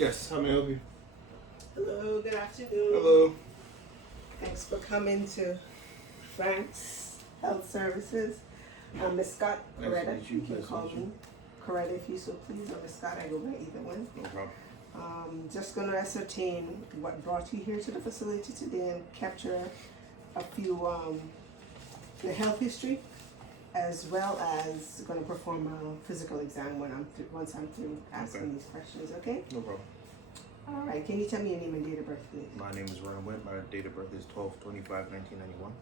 Yes, how may I help you? Hello, good afternoon. Hello. Thanks for coming to Frank's Health Services. I'm Miss Scott, Nice Coretta. to meet you. You can Nice to call meet you. me Coretta if you so please, or Miss Scott, I go by either one. No problem. Just going to ascertain what brought you here to the facility today and capture a few, the health history, as well as going to perform a physical exam once I'm through asking these questions, okay? No problem. All right, can you tell me your name and date of birth, please? My name is Ron Went. My date of birth is 12/25/1991.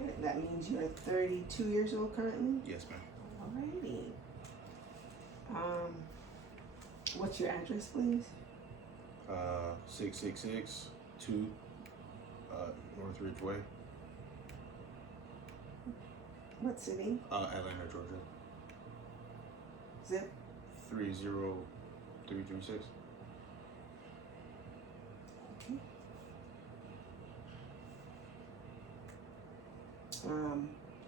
Alright, that means you're 32 years old currently? Yes, ma'am. Alrighty. What's your address, please? 6662 Northridge Way, What city? Atlanta, Georgia. Zip? 30336. Okay.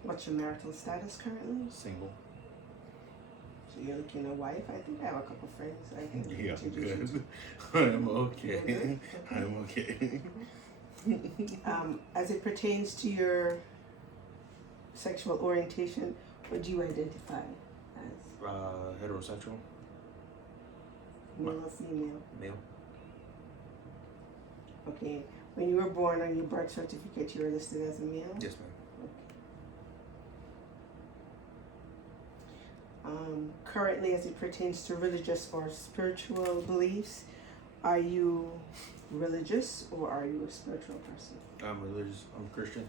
What's your marital status currently? Single. So you're looking a wife? I think I have a couple friends I can Yeah, introduce you good. I'm okay. You're good? I'm okay. As it pertains to your sexual orientation, what do you identify as? Heterosexual. Male or female? Male. Okay. When you were born on your birth certificate, you were listed as a male? Yes, ma'am. Currently, as it pertains to religious or spiritual beliefs, are you religious or are you a spiritual person? I'm religious. I'm Christian.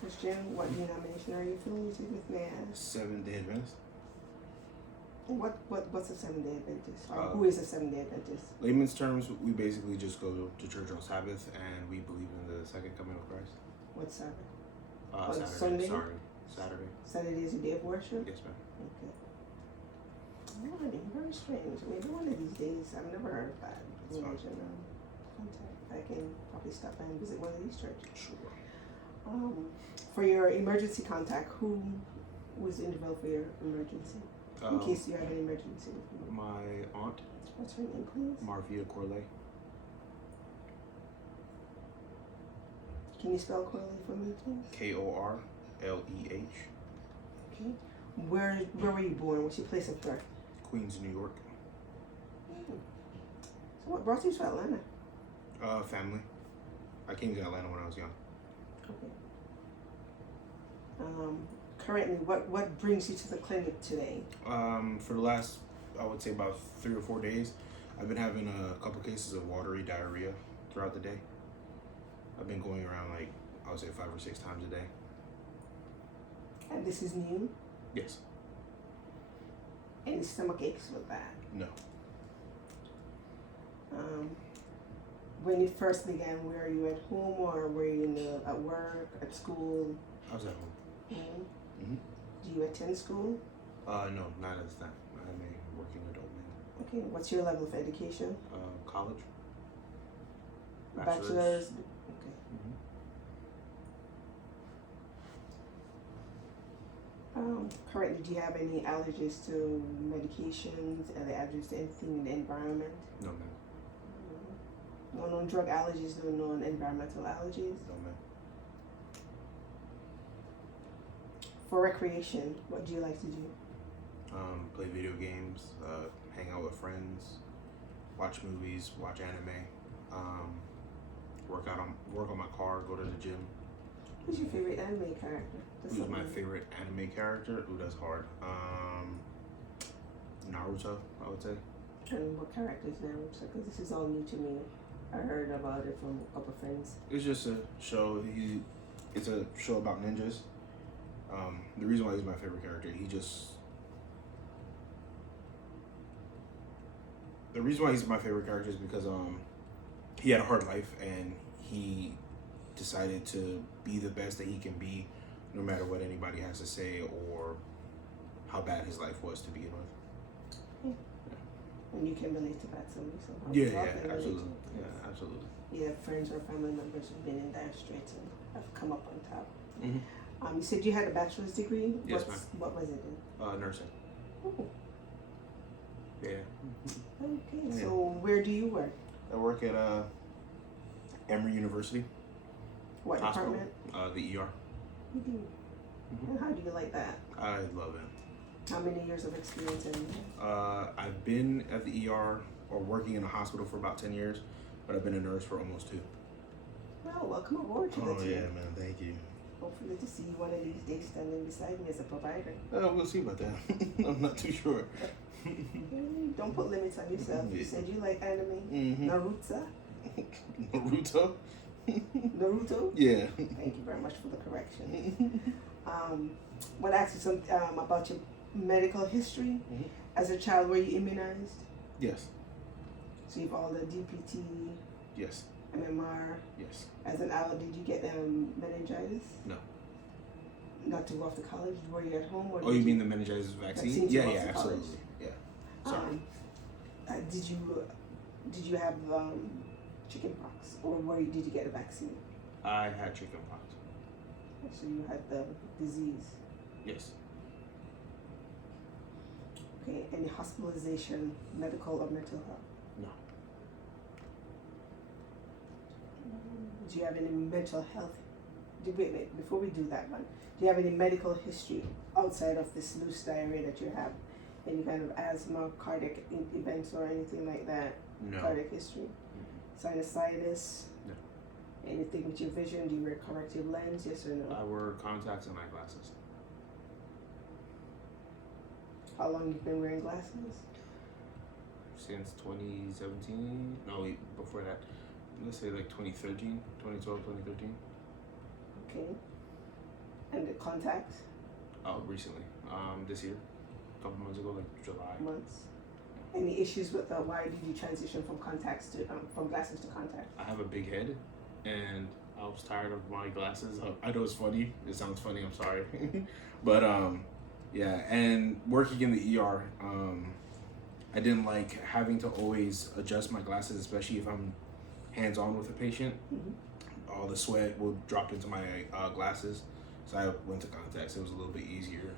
Christian, what denomination are you affiliated with, may I ask? Seventh-day Adventist. What's a Seventh-day Adventist? Or Uh, who is a Seventh-day Adventist? Layman's terms, we basically just go to church on Sabbath and we believe in the second coming of Christ. What Sabbath? Saturday. Sunday? Sorry. Saturday. Saturday is a day of worship? Yes, ma'am. Okay. Alrighty, very strange. Maybe one of these days, I've never heard of that. That's fine. Contact. I can probably stop by and visit one of these churches. Sure. For your emergency contact, who was involved for your emergency? In case you have an emergency. My aunt, What's her name, please? Marvia Corley. Can you spell Corley for me, please? Korleh. Okay. Where were you born? What's your place of birth? Queens, New York. So what brought you to Atlanta? Family. I came to Atlanta when I was young. Okay. Currently, what brings you to the clinic today? For the last, I would say about 3 or 4 days, I've been having a couple cases of watery diarrhea throughout the day. I've been going around like, I would say 5 or 6 times a day. And this is new? Yes. Any stomach aches with that? No. When it first began, were you at home or were you at work, at school? I was at home. Mm-hmm. Mhm. Do you attend school? No, not at this time. I'm a working adult man. Okay, what's your level of education? College. Bachelor's? Okay. Currently, do you have any allergies to medications? Are there allergies to anything in the environment? No, ma'am. No known drug allergies, no known environmental allergies? No, ma'am. For recreation, what do you like to do? Play video games, hang out with friends, watch movies, watch anime, work on my car, go to the gym. Who's your favorite anime character? Who's my favorite anime character? Ooh, that's hard. Naruto, I would say. And what character is Naruto? Because this is all new to me. I heard about it from a couple friends. It's just a show. It's a show about ninjas. The reason why he's my favorite character, the reason why he's my favorite character is because he had a hard life and he decided to be the best that he can be, no matter what anybody has to say or how bad his life was to begin with. And you can relate to that somehow. Yeah, absolutely. Yeah, absolutely. You have friends or family members who've been in dire straits and have come up on top. Mm-hmm. You said you had a bachelor's degree. Yes, ma'am. What was it in? Nursing. Oh, Yeah. okay. Yeah. So where do you work? I work at Emory University What Hospital, department? the ER. You do. Mhm. And how do you like that? I love it. How many years of experience in I've been at the ER or working in a hospital for about 10 years, but I've been a nurse for almost 2. Well, welcome aboard to the Oh team. yeah, man, thank you. Hopefully to see you one of these days standing beside me as a provider. We'll see about that. I'm not too sure. Don't put limits on yourself. You said you like anime. Mm-hmm. Naruto? Naruto? Naruto? Yeah. Thank you very much for the correction. Want to ask you some about your medical history. Mhm. As a child, were you immunized? Yes. So you have all the DPT, Yes. MMR. Yes. As an adult, did you get meningitis? No. Not to go off to college. Were you at home? Or Oh, you mean the meningitis vaccine? Vaccine to Yeah, go yeah, off to college? absolutely. Yeah. Sorry. Did you have chicken pox, or did you get a vaccine? I had chicken pox. So you had the disease. Yes. Okay. Any hospitalization, medical or mental health? No. Do you have any mental health? Wait, before we do that one, do you have any medical history outside of this loose diarrhea that you have? Any kind of asthma, cardiac events, or anything like that? No. Cardiac history? Sinusitis? No. Anything with your vision? Do you wear corrective lens? Yes or no? I wear contacts and eyeglasses. How long you've been wearing glasses? Since 2017. No, wait, before that. Let's say like 2013, 2012, 2013. Okay. And the contacts? Oh, recently. This year. A couple months ago, like July. Months. Any issues with why did you transition from contacts to from glasses to contacts? I have a big head, and I was tired of my glasses. I know it's funny. It sounds funny. I'm sorry, but yeah. And working in the ER, I didn't like having to always adjust my glasses, especially if I'm hands-on with a patient. Mm-hmm. All the sweat will drop into my glasses, so I went to contacts. It was a little bit easier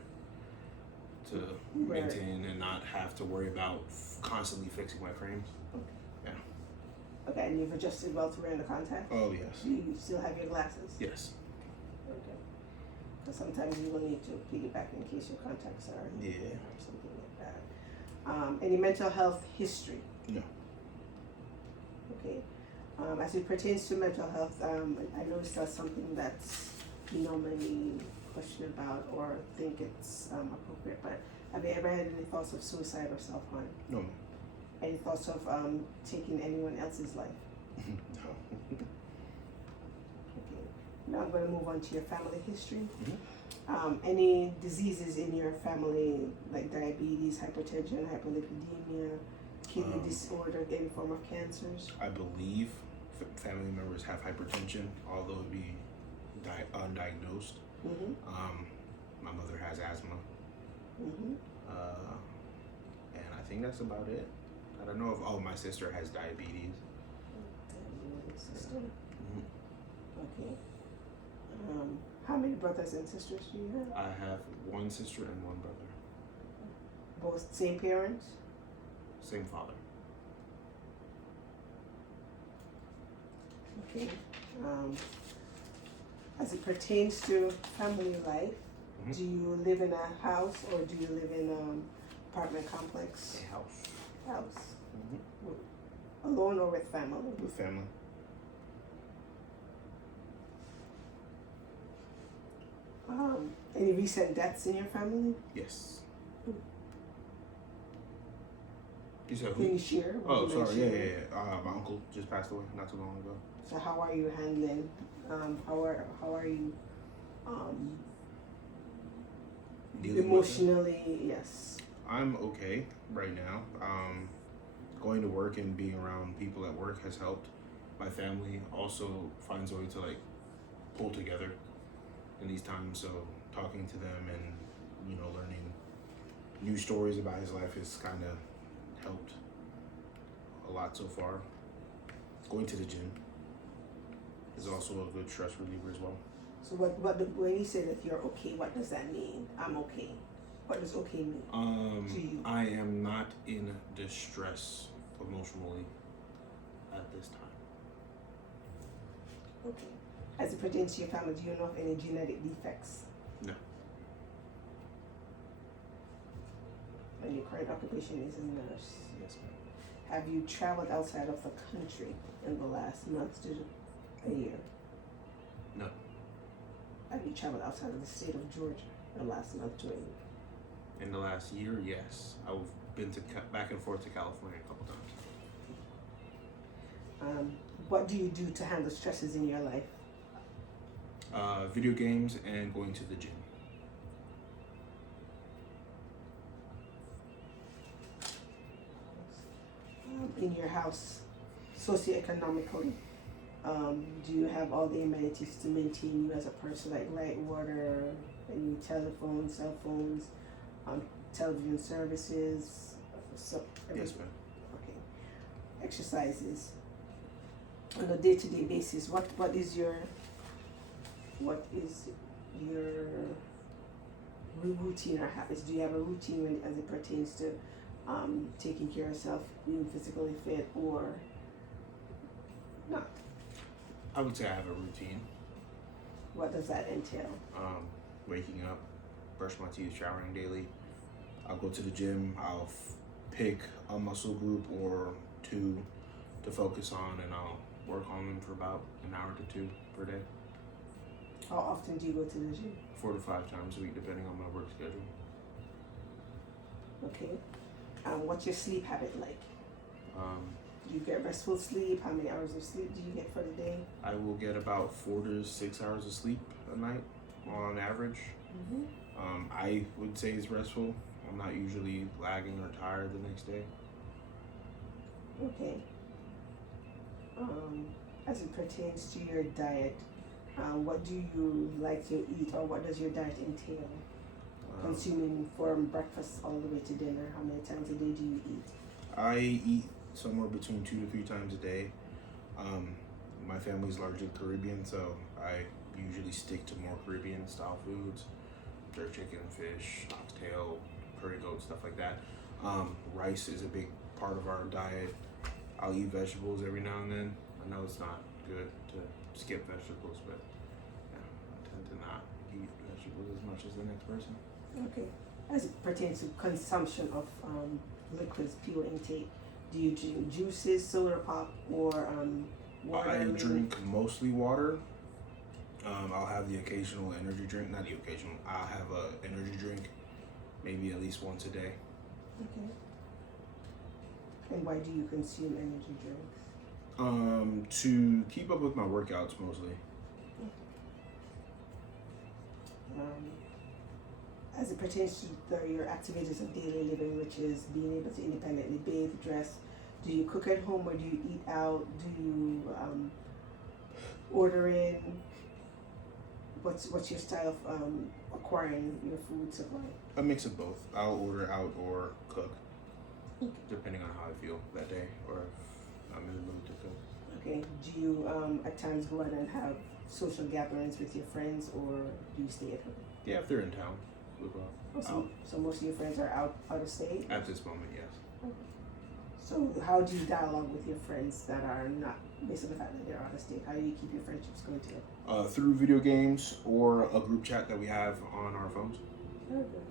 to maintain and not have to worry about constantly fixing my frames. Okay, and you've adjusted well to wearing the contacts? Oh yes. Do you still have your glasses? Yes. Okay. Because sometimes you will need to piggyback in case your contacts are Yeah. or something like that. Any mental health history? No. Okay. As it pertains to mental health, I noticed that's something that's you normally question about or think it's appropriate, but have you ever had any thoughts of suicide or self-harm? No. Any thoughts of taking anyone else's life? No. Okay. Now I'm going to move on to your family history. Mm-hmm. Any diseases in your family, like diabetes, hypertension, hyperlipidemia, kidney disorder, any form of cancers? I believe family members have hypertension, although it be undiagnosed. Mm-hmm. My mother has asthma, Mm-hmm. and I think that's about it. I don't know if my sister has diabetes. Sister. Mhm. Okay. How many brothers and sisters do you have? I have one sister and one brother, Both same parents? same father. Okay. As it pertains to family life, Mhm. do you live in a house or do you live in an apartment complex? A house. House. Mm-hmm. Alone or with family? With family. Any recent deaths in your family? Yes. You said Can who? you share? Would Oh, you sorry. mind Yeah, sharing? yeah. My uncle just passed away not too long ago. So how are you handling? How are you? Dealing with it. Emotionally, yes. I'm okay right now. Going to work and being around people at work has helped. My family also finds a way to like pull together in these times. So talking to them and learning new stories about his life has kind of helped a lot so far. Going to the gym is also a good stress reliever as well. So when you say that you're okay, what does that mean? I'm okay. What does okay mean to you? I am not in distress emotionally at this time. Okay. As it pertains to your family, do you know of any genetic defects? No. And your current occupation is a nurse. Yes, ma'am. Have you traveled outside of the country in the last month to a year? No. Have you traveled outside of the state of Georgia in the last month to a year? In the last year, yes. I've been to back and forth to California a couple times. What do you do to handle stresses in your life? Video games and going to the gym. In your house, socioeconomically, do you have all the amenities to maintain you as a person, like light, water, any telephones, cell phones, television services? Yes, ma'am. Okay. Exercises on a day-to-day basis. What is your routine or habits? Do you have a routine as it pertains to taking care of yourself, being physically fit, or not? I would say I have a routine. What does that entail? Waking up, brush my teeth, showering daily. I'll go to the gym. I'll pick a muscle group or two to focus on, and I'll work on them for about an hour to two per day. How often do you go to the gym? 4 to 5 times a week, depending on my work schedule. Okay. What's your sleep habit like? Do you get restful sleep? How many hours of sleep do you get for the day? I will get about 4 to 6 hours of sleep a night on average. Mm-hmm. I would say it's restful. I'm not usually lagging or tired the next day. Okay. As it pertains to your diet, what do you like to eat, or what does your diet entail? Consuming from breakfast all the way to dinner, how many times a day do you eat? I eat somewhere between 2 to 3 times a day. My family's largely Caribbean, so I usually stick to more Caribbean style foods. Jerk chicken, fish, oxtail, curry goat, stuff like that. Rice is a big part of our diet. I'll eat vegetables every now and then. I know it's not good to skip vegetables, but yeah, I tend to not eat vegetables as much as the next person. Okay. As it pertains to consumption of liquids, pure intake, do you drink juices, soda pop, or water? I drink mostly water. I'll have the occasional energy drink. Not the occasional. I'll have a energy drink maybe at least once a day. Okay. And why do you consume energy drinks? To keep up with my workouts mostly. As it pertains to your activities of daily living, which is being able to independently bathe, dress, do you cook at home or do you eat out? Do you order in? What's your style of acquiring your food supply? A mix of both. I'll order out or cook, depending on how I feel that day or if I'm in the mood to cook. Okay. Do you at times go out and have social gatherings with your friends, or do you stay at home? Yeah, if they're in town, we'll go out. So most of your friends are out of state? At this moment, yes. Okay. So how do you dialogue with your friends that are not, based on the fact that they're out of state? How do you keep your friendships going together? Through video games or a group chat that we have on our phones. Okay.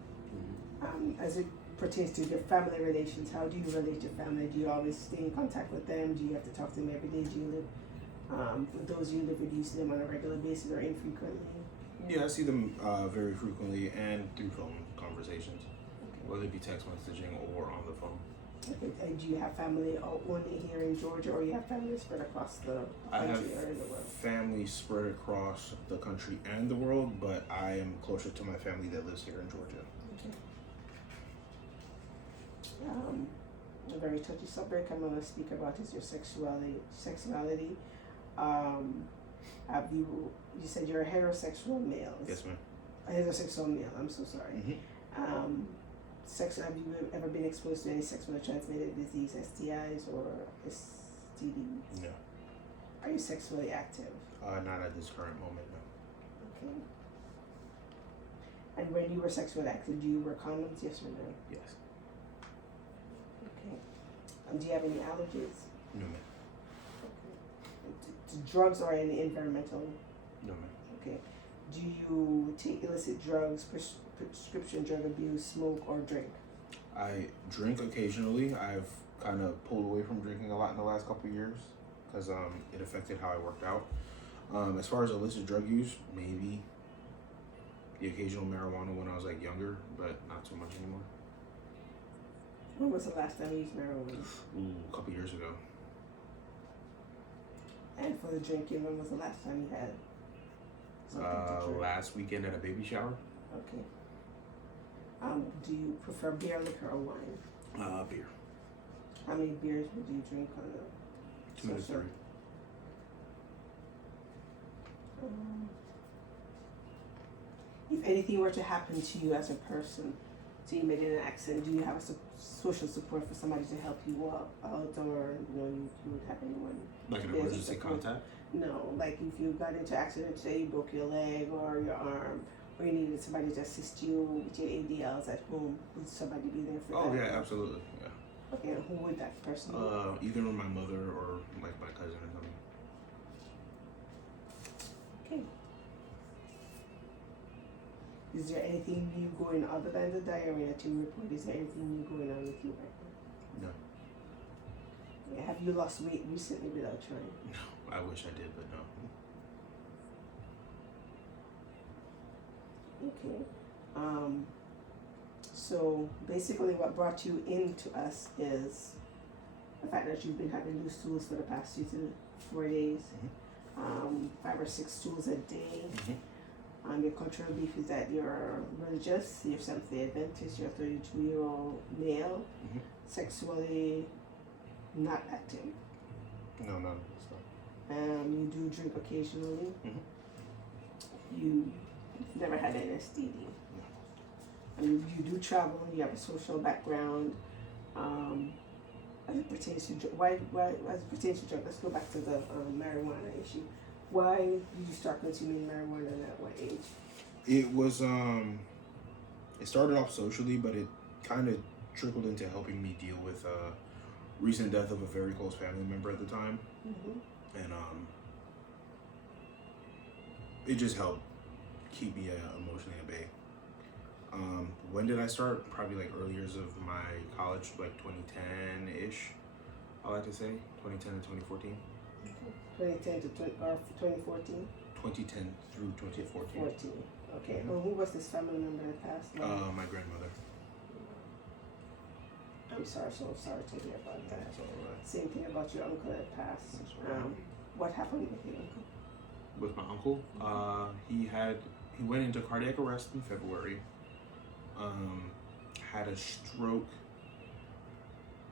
As it pertains to your family relations, how do you relate to family? Do you always stay in contact with them? Do you have to talk to them every day? Do you live, for those you live with, do you see them on a regular basis or infrequently? Yeah, I see them very frequently and through phone conversations, whether it be text messaging or on the phone. Okay. And do you have family only here in Georgia, or you have family spread across the country or in the world? Family spread across the country and the world, but I am closer to my family that lives here in Georgia. Okay. A very touchy subject I'm going to speak about is your sexuality. Have you said you're a heterosexual male? Yes, ma'am. A heterosexual male, I'm so sorry. Mm-hmm. Have you ever been exposed to any sexually transmitted disease, STIs or STDs? No. Are you sexually active? Not at this current moment, no. And when you were sexually active, do you wear condoms? Yes or no? Yes. Okay. Do you have any allergies? No, ma'am. To drugs or any environmental? No, ma'am. Okay. Do you take illicit drugs, prescription drug abuse, smoke, or drink? I drink occasionally. I've kind of pulled away from drinking a lot in the last couple of years because it affected how I worked out. As far as illicit drug use, maybe the occasional marijuana when I was like younger, but not too much anymore. When was the last time you used marijuana? Ooh, a couple years ago. And for the drinking, when was the last time you had something to drink? Last weekend at a baby shower. Okay. Do you prefer beer, liquor, or wine? Beer. How many beers would you drink on a 2 to 3. If anything were to happen to you as a person, so you made an accident, do you have social support for somebody to help you out, or you would have anyone? Like an there to emergency support? contact? No, like if you got into an accident, say you broke your leg or your arm, or you needed somebody to assist you with your ADLs at home, would somebody be there for Oh that? yeah, absolutely. Yeah. Okay, and who would that person be? Either my mother or like my cousin or something. Okay. Is there anything new going on other than the diarrhea that you report? Is there anything new going on with you right now? No. Yeah, have you lost weight recently without trying? No. I wish I did, but no. Okay. So basically what brought you into us is the fact that you've been having loose stools for the past 2 to 4 days. 5 or 6 stools a day. Your cultural belief is that you're religious, you're Seventh-day Adventist, you're a 32-year-old male, sexually not active. No, it's not. You do drink occasionally. You've never had an STD. You do travel. You have a social background. As it pertains to why as it pertains to drug, let's go back to the marijuana issue. Why did you start consuming marijuana and at what age? It was it started off socially, but it kind of trickled into helping me deal with recent death of a very close family member at the time, and it just helped keep me emotionally at bay. When did I start? Probably like early years of my college, like 2010-ish, I like to say, 2010 to 2014. 2010 to 2014? 2010 through 2014. 14. Okay. Well, who was this family member that passed? My grandmother. I'm sorry, so sorry to hear about that. That's all right. Same thing about your uncle that passed. That's all right. What happened with your uncle? With my uncle, he went into cardiac arrest in February. Had a stroke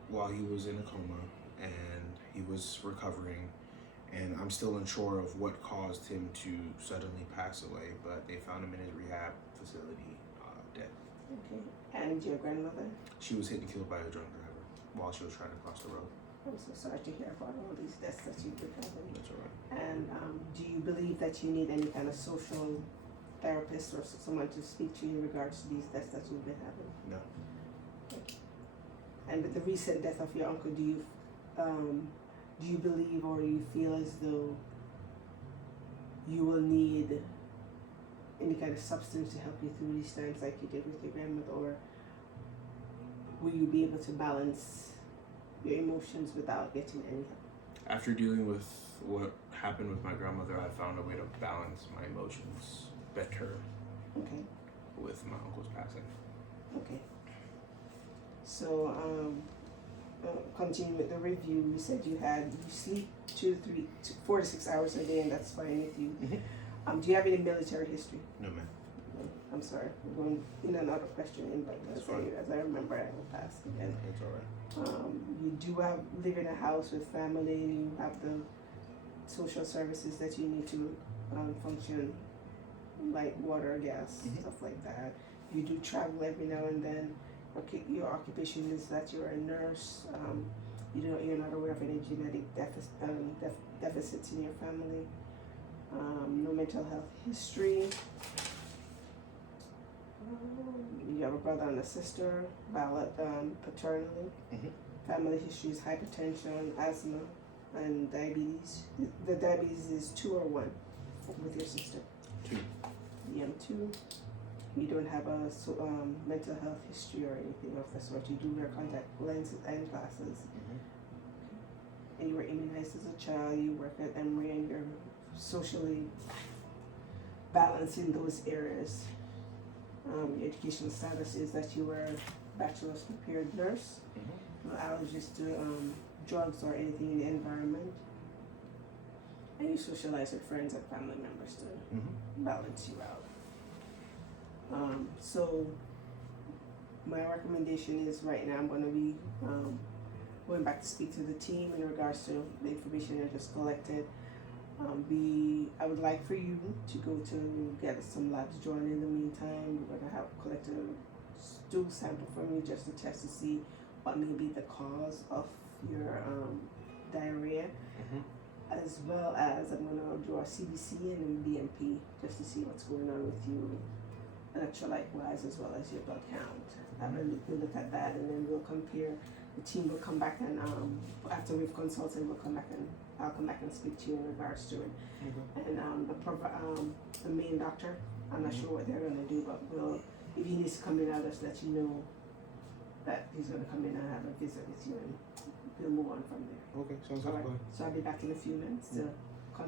while he was in a coma, and he was recovering. And I'm still unsure of what caused him to suddenly pass away, but they found him in his rehab facility, dead. Okay. And your grandmother? She was hit and killed by a drunk driver while she was trying to cross the road. I'm so sorry to hear about all these deaths that you've been having. That's all right. And do you believe that you need any kind of social therapist or someone to speak to you in regards to these deaths that you've been having? No. Okay. And with the recent death of your uncle, do you believe or you feel as though you will need any kind of substance to help you through these times like you did with your grandmother, or will you be able to balance your emotions without getting any help? After dealing with what happened with my grandmother, I found a way to balance my emotions better. Okay. With my uncle's passing. Okay. So, continue with the review. You said you sleep 4 to 6 hours a day, and that's fine with you. Do you have any military history? No, ma'am. No. I'm sorry. We're going in and out of questioning, but That's fine. as I remember, I will pass again. It's all right. You do live in a house with family. You have the social services that you need to function, like water, gas, stuff like that. You do travel every now and then. Okay, your occupation is that you're a nurse. You're not aware of any genetic deficits in your family. No mental health history. You have a brother and a sister, valid paternally. Mhm. Family history is hypertension, asthma, and diabetes. The diabetes is 2 or 1 with your sister. 2. DM2. You don't have a mental health history or anything of the sort. You do wear contact lenses and glasses. Mhm. And you were immunized as a child. You work at Emory and you're socially balanced in those areas. Your educational status is that you were a bachelor's prepared nurse. Mhm. No allergies to drugs or anything in the environment. And you socialize with friends and family members to Mhm. balance you out. So my recommendation is right now I'm going to be going back to speak to the team in regards to the information I just collected. I would like for you to go to get some labs drawn in the meantime. We're going to have collect a stool sample from you just to test to see what may be the cause of your diarrhea. Mhm. As well as I'm going to do a CBC and then BMP just to see what's going on with you electrolyte wise as well as your blood count. We'll look at that and then we'll compare. The team will come back and after we've consulted, we'll come back and I'll come back and speak to you in regards to it. Okay. And the main doctor, I'm not sure what they're going to do, but if he needs to come in, I'll just let you know that he's going to come in and have a visit with you and we'll move on from there. Okay, sounds All like right. So I'll be back in a few minutes to